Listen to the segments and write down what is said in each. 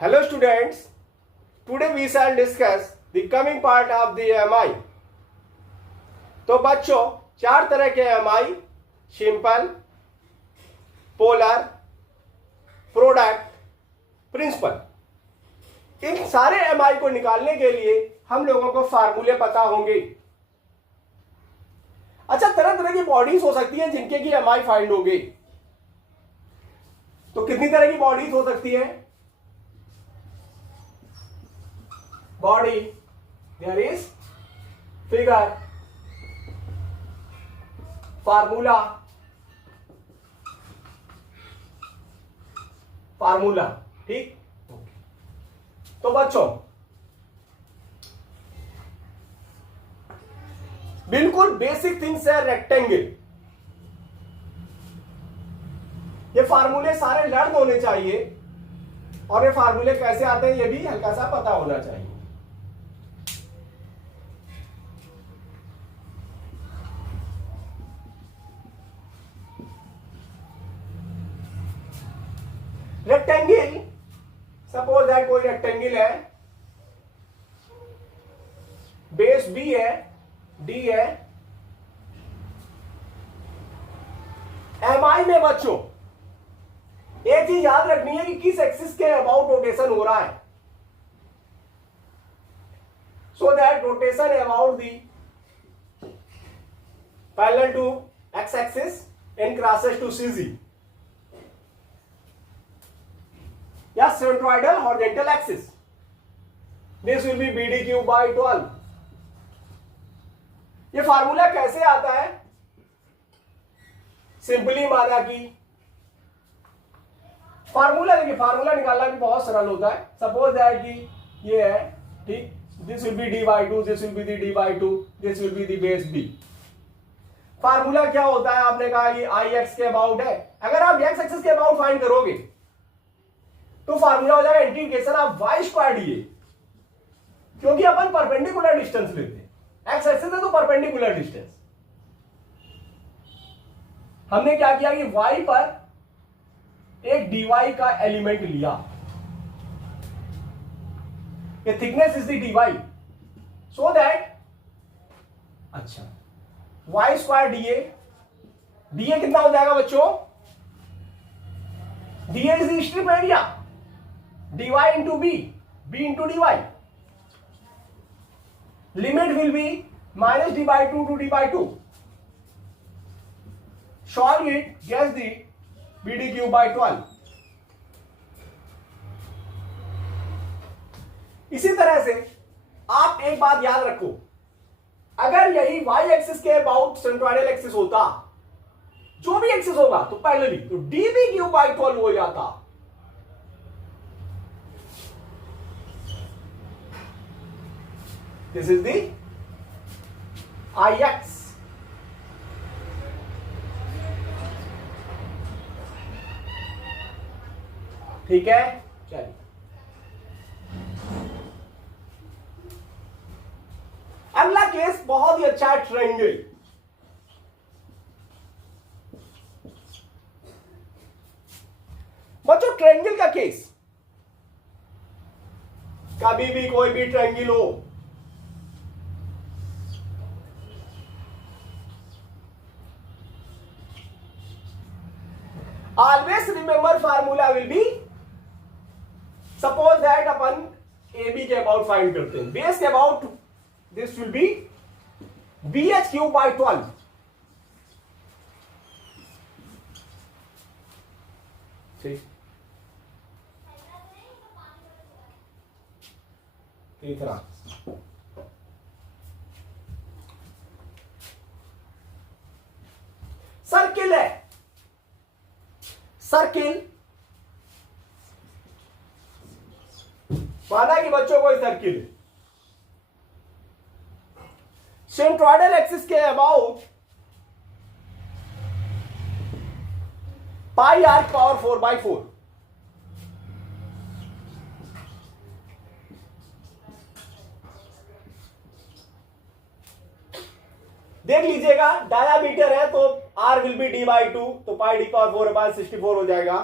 Hello students, today we shall discuss the coming part of the EMI. तो बच्चों चार तरह के EMI, simple, polar, product, principal. इन सारे EMI को निकालने के लिए हम लोगों को फार्मूले पता होंगे। अच्छा, तरह तरह की बॉडीज हो सकती है जिनके की EMI फाइंड होंगे। तो कितनी तरह की बॉडीज हो सकती है? Body, there is figure, formula, ठीक। तो बच्चों बिल्कुल बेसिक थिंग्स है रेक्टेंगल। ये फार्मूले सारे लर्न होने चाहिए और ये फार्मूले कैसे आते हैं ये भी हल्का सा पता होना चाहिए। रेक्टेंगल, सपोज दैट कोई रेक्टेंगल है, बेस बी है, डी है। एमआई में बच्चों एक चीज याद रखनी है कि किस एक्सिस के अबाउट रोटेशन हो रहा है। So that rotation about the parallel to X axis and crosses to CG या centroidal horizontal axis. This will be BD cube by 12। ये फार्मूला कैसे आता है? सिंपली माना कि फार्मूला देखिए, फार्मूला निकालना भी बहुत सरल होता है। सपोज दैट कि ये है, ठीक, this will B D by 2, this will be the D by 2, this will be the base B। Formula क्या होता है? आपने कहा कि I X के अबाउट है। अगर आप X एक्सिस के अबाउट फाइंड करोगे तो फार्मूला हो जाएगा integration of y square dA, क्योंकि अपन परपेंडिकुलर डिस्टेंस लेते हैं। एक्स एक्सिस है तो परपेंडिकुलर डिस्टेंस। हमने क्या किया कि y पर एक dy का एलिमेंट लिया। ये thickness is the dy, so that अच्छा y स्क्वायर dA कितना हो जाएगा बच्चों? dA is the strip area, dy into b into dy. Limit will be minus d by 2 to d by 2. Solve it, guess the BD cube by 12. इसी तरह से आप एक बात याद रखो, अगर यही y एक्सिस के अबाउट सेंट्रोइडल एक्सिस होता, जो भी एक्सिस होगा तो पैरेलली, तो dB क्यूब बाय 12 हो जाता। This is the IX. ठीक है, चलिए अगला केस बहुत ही अच्छा है, ट्रायंगल। बच्चों ट्रायंगल का केस, कभी भी कोई भी ट्रायंगल हो, always remember formula will be, suppose that upon AB के अबाउट फाइंड करते हैं, बेस के about this will B BH cube by 12। ठीक, तीसरा सर्किल है। सर्किल माना कि बच्चों कोई सर्किल सेंट्रोइडल एक्सिस के अबाउट पाई आर पावर 4/4। देख लीजिएगा, डायामीटर है तो r विल बी d/2, तो पाई d/4/64 हो जाएगा।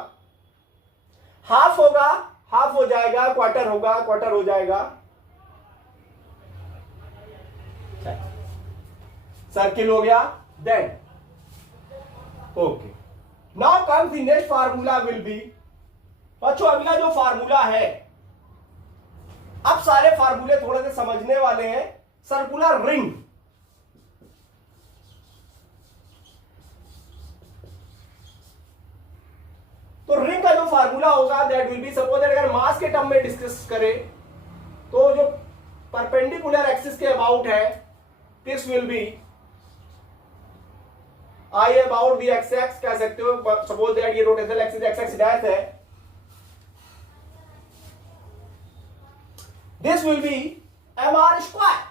हाफ होगा, हाफ हो जाएगा, क्वार्टर होगा, क्वार्टर हो जाएगा, सर्किल हो गया। Then okay, now comes the next formula will be, बच्चों अगला जो फार्मूला है, अब सारे फार्मूले थोड़े से समझने वाले हैं। सर्कुलर रिंग, तो रिंग का जो फार्मूला होगा दैट विल बी, सपोज अगर मास के टर्म में डिस्कस करें तो जो परपेंडिकुलर एक्सिस के अबाउट है, this will be I about the X X कह सकते हो। सपोज दैट ये rotational axis X X dash है, this will be M R square.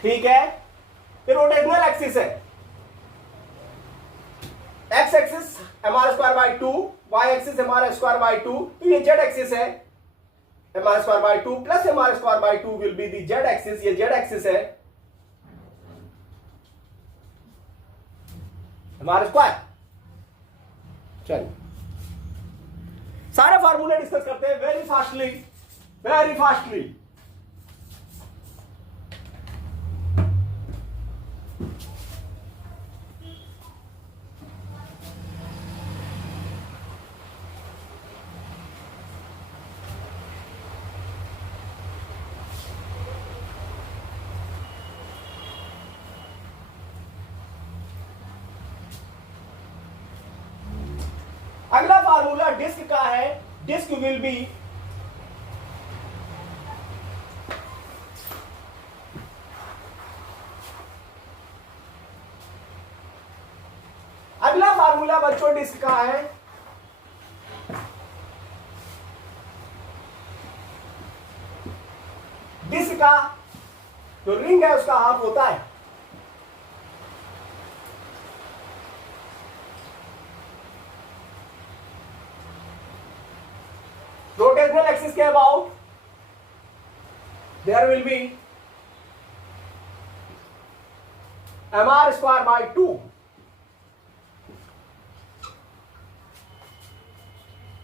ठीक है, फिर रोटेशनल एक्सिस है, X axis M R square by 2, Y axis M R square by 2, तो ये जेड एक्सिस है, M R square by 2 plus M R square by 2 will be the Z axis, ये Z axis है M R square. चलिए सारे फार्मूले discuss करते हैं वेरी फास्टली, वेरी फास्टली। अगला फार्मूला डिस्क का है, डिस्क विल बी अगला फार्मूला बच्चों डिस्क का है, डिस्क का जो रिंग है उसका हाफ होता है, रोटेशनल एक्सिस के about there will be M R square by 2।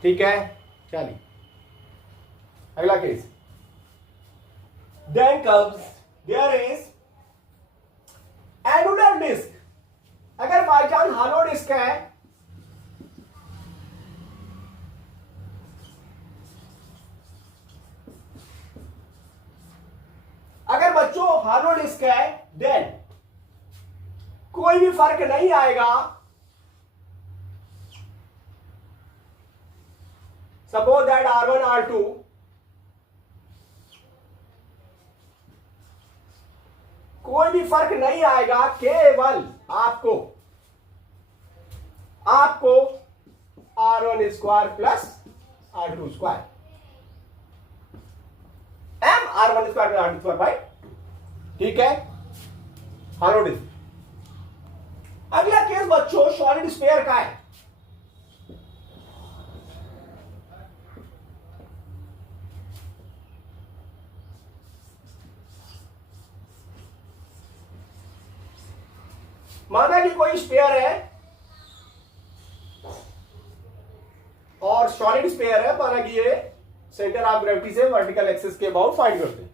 ठीक है, चलिए अगला case. Then comes there is annular disc, अगर बाई चांस हालो डिस्क है, अगर बच्चों हालो डिस्क है देन कोई भी फर्क नहीं आएगा। सपोज दैट R1 R2 कोई भी फर्क नहीं आएगा, केवल आपको R1 square plus R2 square, M R1 square plus R2 square by, ठीक है, हालो डिस्क। अगला केस बच्चों सॉलिड स्फीयर का है। माना कि कोई स्फीयर है और सॉलिड स्फीयर है, माना कि ये सेंटर ऑफ ग्रेविटी से वर्टिकल एक्सिस के अबाउट फाइंड करते हैं।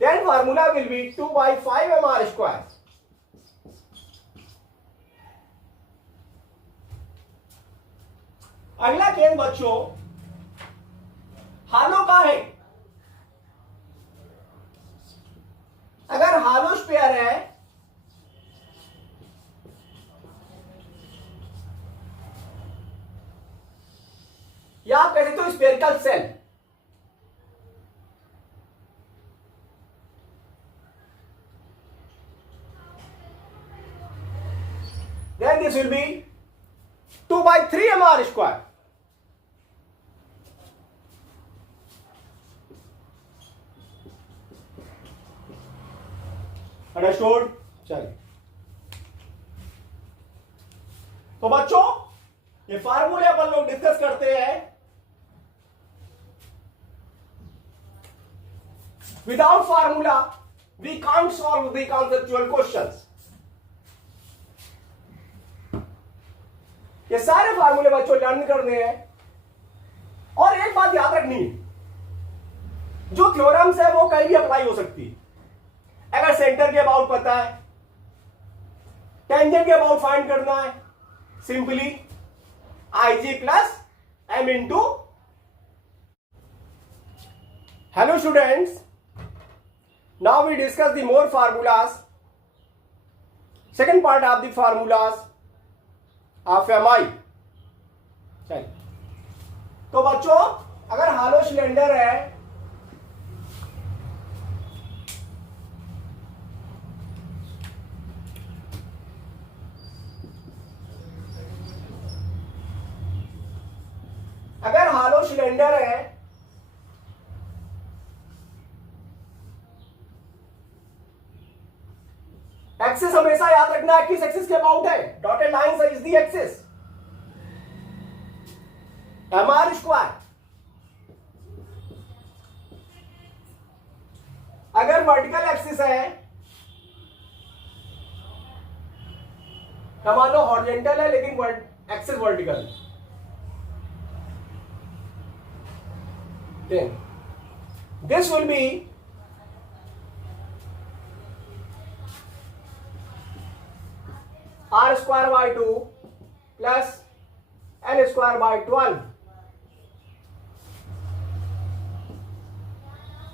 Then formula will be 2/5 mr square. अगला केस बच्चों हालो का है। अगर हालो स्फीयर है या आप कह सकते हो spherical shell, then this will be 2/3 mr square। Understood. चलिए तो बच्चों ये फार्मूले अपन लोग डिस्कस करते हैं। Without formula we can't solve the conceptual questions. ये सारे फार्मूले बच्चों लर्न करने हैं। और एक बात याद रखनी है, जो थ्योरम्स है वो कहीं भी अप्लाई हो सकती है। अगर सेंटर के अबाउट पता है, टेंजेंट के अबाउट फाइंड करना है, simply IG plus M into. Hello students, now we discuss the more formulas, second part of the formulas of MI। चलिए, तो बच्चों अगर हालो सिलेंडर है, अगर हालो सिलेंडर है एक्सिस हमेशा याद रखना है किस एक्सिस के अबाउट है, dotted line is the axis MR square. अगर वर्टिकल एक्सिस है, मान लो हॉरिजॉन्टल है लेकिन एक्सिस वर्टिकल है, then this will be R square by 2 plus L square by 12,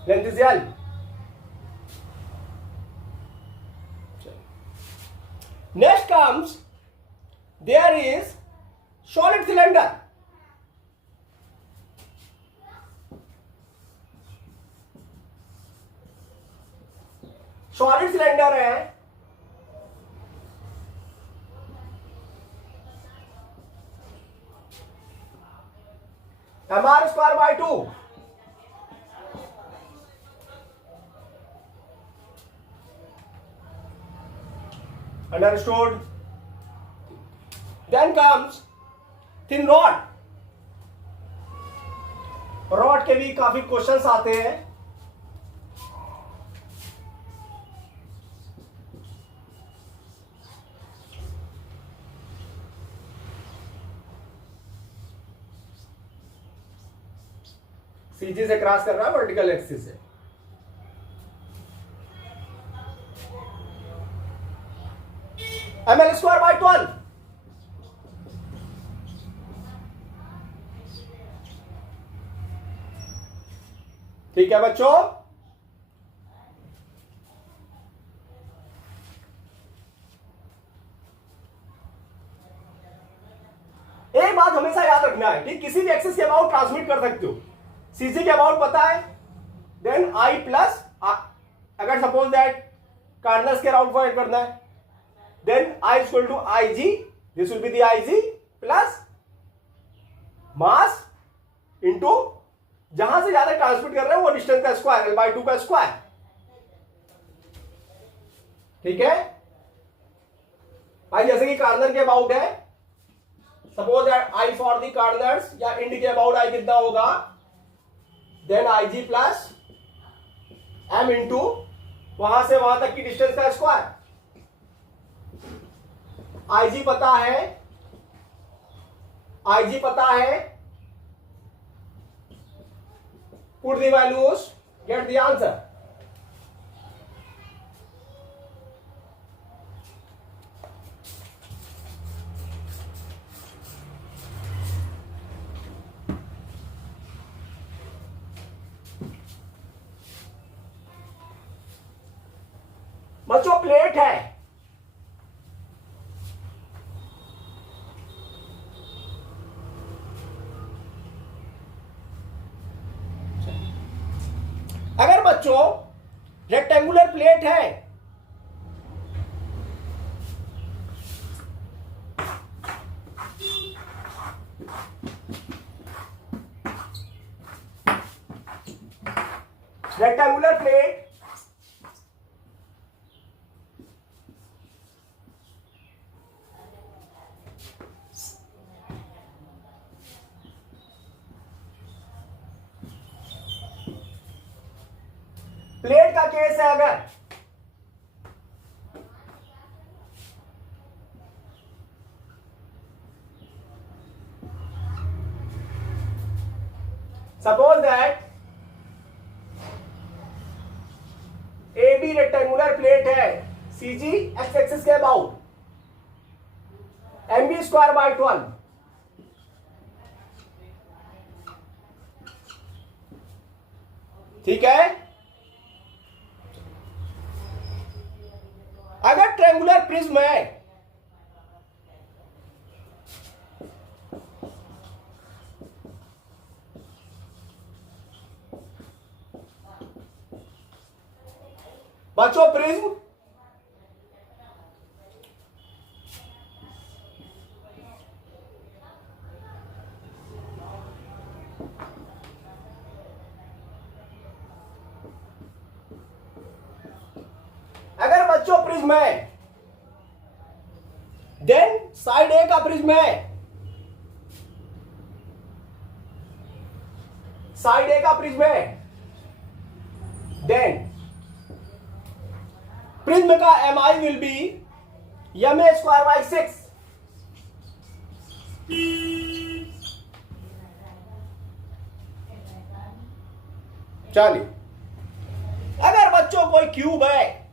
length is L. Next comes, there is solid cylinder. Solid cylinder है, MR square by 2, understood. Then comes thin rod. Rod के भी काफी questions आते हैं। CG से cross कर रहा है वर्टिकल एक्सिस से। ML स्क्वायर बाय 12, ठीक है बच्चों। एक बात हमेशा याद रखना है कि किसी भी एक्सिस के अबाउट ट्रांसमिट कर सकते हो। सीजी के अबाउट पता है, देन I प्लस, अगर सपोज दैट कार्डिनल्स के अराउंड फाइंड करना है, then I equal to IG, this will be the IG plus mass into जहां से ज्यादा ट्रांसमिट कर रहे हैं वो डिस्टेंस का स्क्वायर, L/2 का स्क्वायर, ठीक है भाई। जैसे कि कार्डिनल के अबाउट है, suppose that I for the cardinals या इंड के अबाउट I कितना होगा, then IG plus M into वहां से वहां तक की डिस्टेंस का स्क्वायर। IG पता है, IG पता है, put the values, get the answer. बच्चों प्लेट है, अगर बच्चों रेक्टेंगुलर प्लेट है, रेक्टेंगुलर प्लेट प्लेट का केस है, अगर suppose that A B rectangular plate है, सी जी एक्स एक्सिस के about, M B square by 12, ठीक है। अगर ट्रायंगुलर प्रिज्म है, बच्चों प्रिज्म अगर बच्चों प्रिज्म है, देन साइड ए का प्रिज्म है, साइड ए का प्रिज्म है, देन प्रिज्म का M I will be M A square by 6। चलिए, अगर बच्चों कोई क्यूब है,